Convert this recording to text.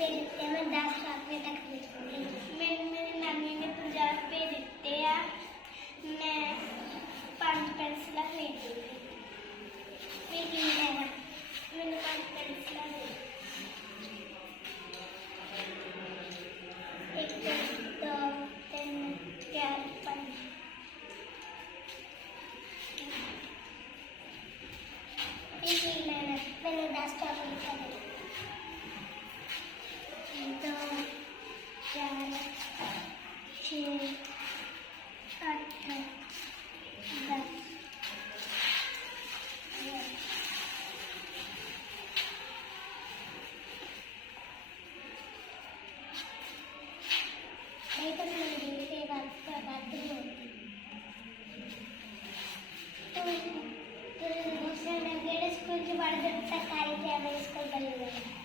रुपये ਦਿੱਤੇ ਮੈਂ 10 ਰੁਪਏ ਤੱਕ ਵੇਚੂੰਗੀ। ਮੈਨੂੰ ਮੇਰੀ ਨਾਨੀ ਨੇ 50 ਰੁਪਏ ਦਿੱਤੇ ਆ। ਮੈਂ 5 ਪੈਨਸਿਲਾਂ ਖਰੀਦੂੰਗੀ। ਮੈਂ ਕੀ ਲੈਣਾ? ਮੈਨੂੰ 5 ਪੈਨਸਿਲਾਂ ਦੇ ਦਿਓ। 1 2 3 4 5 ਇਹ ਕੀ ਲੈਣਾ? ਮੈਨੂੰ 10 ਰੁਪਏ ਦੇ 2 4 6 8 10 नहीं तो मैं दिन के बाद करवाती होती। तो दूसरे में स्कूल के बाद जब तक कार्य किया मैं स्कूल बनी हुई।